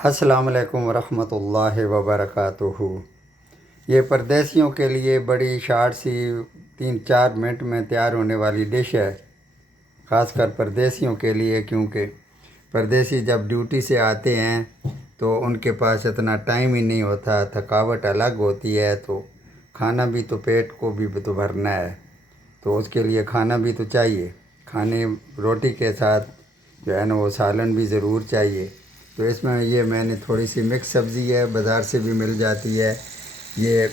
السلام علیکم ورحمۃ اللہ وبرکاتہ۔ یہ پردیسیوں کے لیے بڑی شارٹ سی 3-4 منٹ میں تیار ہونے والی ڈش ہے، خاص کر پردیسیوں کے لیے، کیونکہ پردیسی جب ڈیوٹی سے آتے ہیں تو ان کے پاس اتنا ٹائم ہی نہیں ہوتا، تھکاوٹ الگ ہوتی ہے، تو کھانا بھی تو پیٹ کو بھی تو بھرنا ہے، تو اس کے لیے کھانا بھی تو چاہیے۔ کھانے روٹی کے ساتھ جو ہے نا وہ سالن بھی ضرور چاہیے۔ تو اس میں نے تھوڑی سی مکس سبزی ہے، بازار سے بھی مل جاتی ہے۔ یہ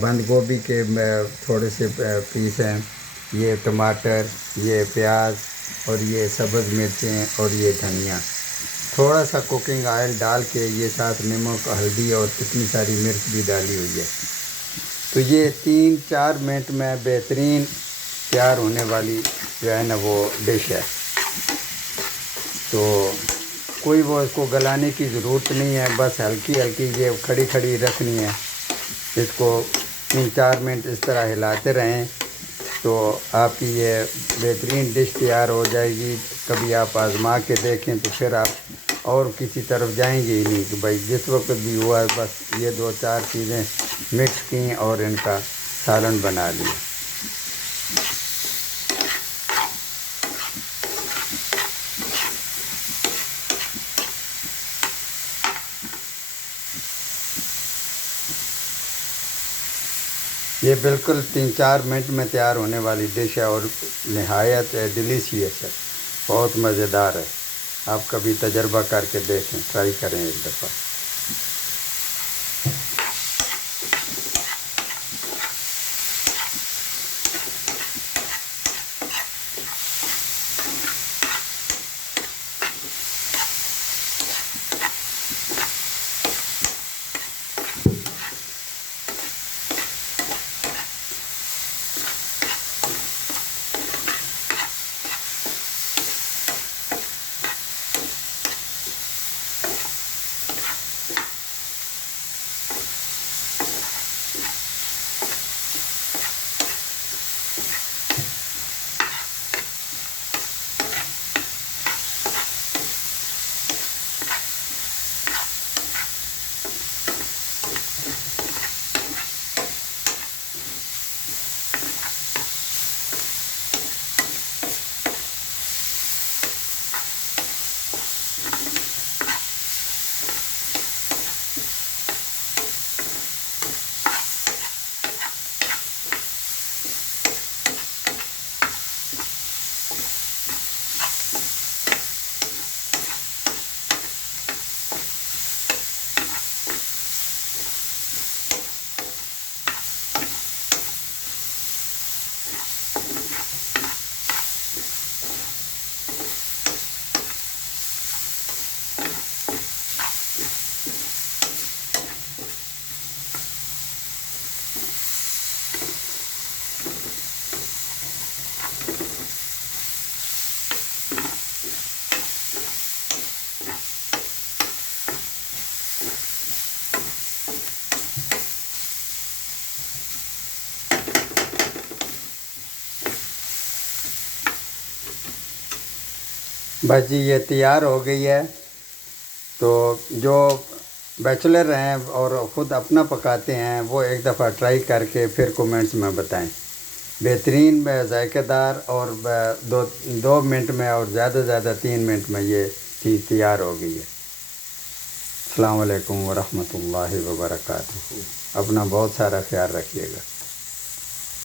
بند گوبھی کے تھوڑے سے پیس ہیں، یہ ٹماٹر، یہ پیاز، اور یہ سبز مرچیں، اور یہ دھنیا، تھوڑا سا کوکنگ آئل ڈال کے، یہ ساتھ نمک، ہلدی اور اتنی ساری مرچ بھی ڈالی ہوئی ہے۔ تو یہ 3-4 منٹ میں بہترین تیار ہونے والی جو ہے نا وہ ڈش ہے۔ تو کوئی وہ اس کو گلانے کی ضرورت نہیں ہے، بس ہلکی ہلکی یہ کھڑی کھڑی رکھنی ہے۔ اس کو 3-4 منٹ اس طرح ہلاتے رہیں تو آپ کی یہ بہترین ڈش تیار ہو جائے گی۔ کبھی آپ آزما کے دیکھیں تو پھر آپ اور کسی طرف جائیں گے ہی نہیں کہ بھائی جس وقت بھی ہوا ہے بس یہ 2-4 چیزیں مکس کیں اور ان کا سالن بنا لیا۔ یہ بالکل 3-4 منٹ میں تیار ہونے والی ڈش ہے اور نہایت ڈیلیشیس ہے، بہت مزیدار ہے۔ آپ کبھی تجربہ کر کے دیکھیں، ٹرائی کریں ایک دفعہ۔ بس جی یہ تیار ہو گئی ہے۔ تو جو بیچلر ہیں اور خود اپنا پکاتے ہیں وہ ایک دفعہ ٹرائی کر کے پھر کومنٹس میں بتائیں۔ بہترین ذائقہ دار، اور 2 منٹ میں اور زیادہ زیادہ 3 منٹ میں یہ چیز تیار ہو گئی ہے۔ السلام علیکم ورحمۃ اللہ وبرکاتہ۔ اپنا بہت سارا خیال رکھیے گا۔